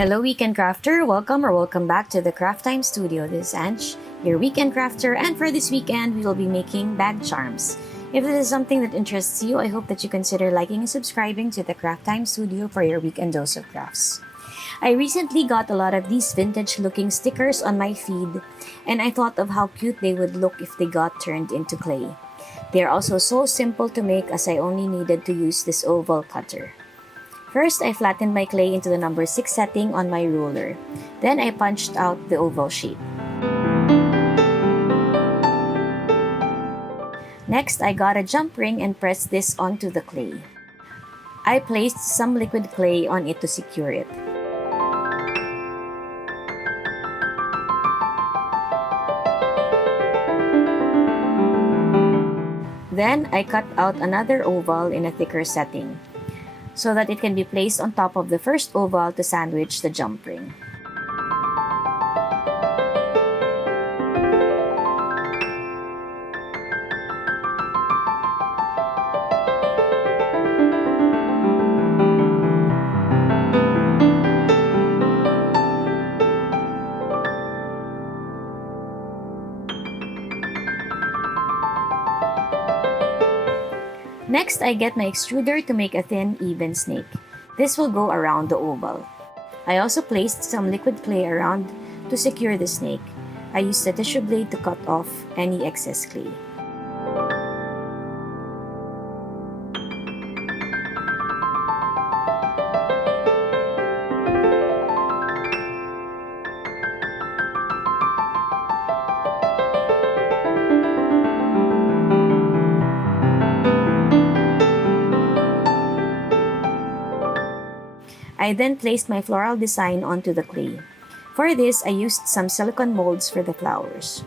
Hello, Weekend Crafter. Welcome back to the Craft Time Studio. This is Ange, your Weekend Crafter, and for this weekend, we will be making bag charms. If this is something that interests you, I hope that you consider liking and subscribing to the Craft Time Studio for your weekend dose of crafts. I recently got a lot of these vintage-looking stickers on my feed, and I thought of how cute they would look if they got turned into clay. They are also so simple to make as I only needed to use this oval cutter. First, I flattened my clay into the number 6 setting on my ruler. Then I punched out the oval shape. Next, I got a jump ring and pressed this onto the clay. I placed some liquid clay on it to secure it. Then, I cut out another oval in a thicker setting, so that it can be placed on top of the first oval to sandwich the jump ring. Next, I get my extruder to make a thin, even snake. This will go around the oval. I also placed some liquid clay around to secure the snake. I used a tissue blade to cut off any excess clay. I then placed my floral design onto the clay. For this, I used some silicone molds for the flowers.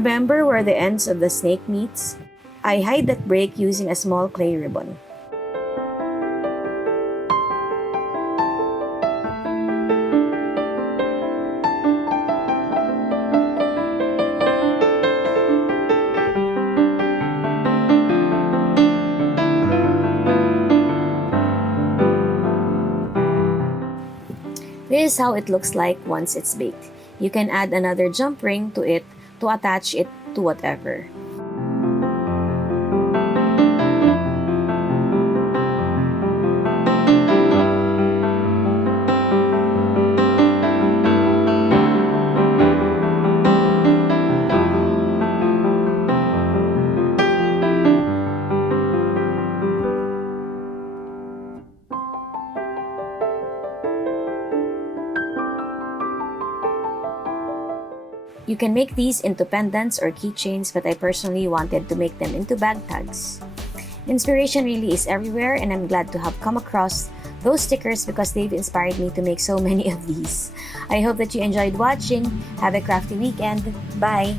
Remember where the ends of the snake meets? I hide that break using a small clay ribbon. This is how it looks like once it's baked. You can add another jump ring to it to attach it to whatever. You can make these into pendants or keychains, but I personally wanted to make them into bag tags. Inspiration really is everywhere, and I'm glad to have come across those stickers because they've inspired me to make so many of these. I hope that you enjoyed watching. Have a crafty weekend. Bye!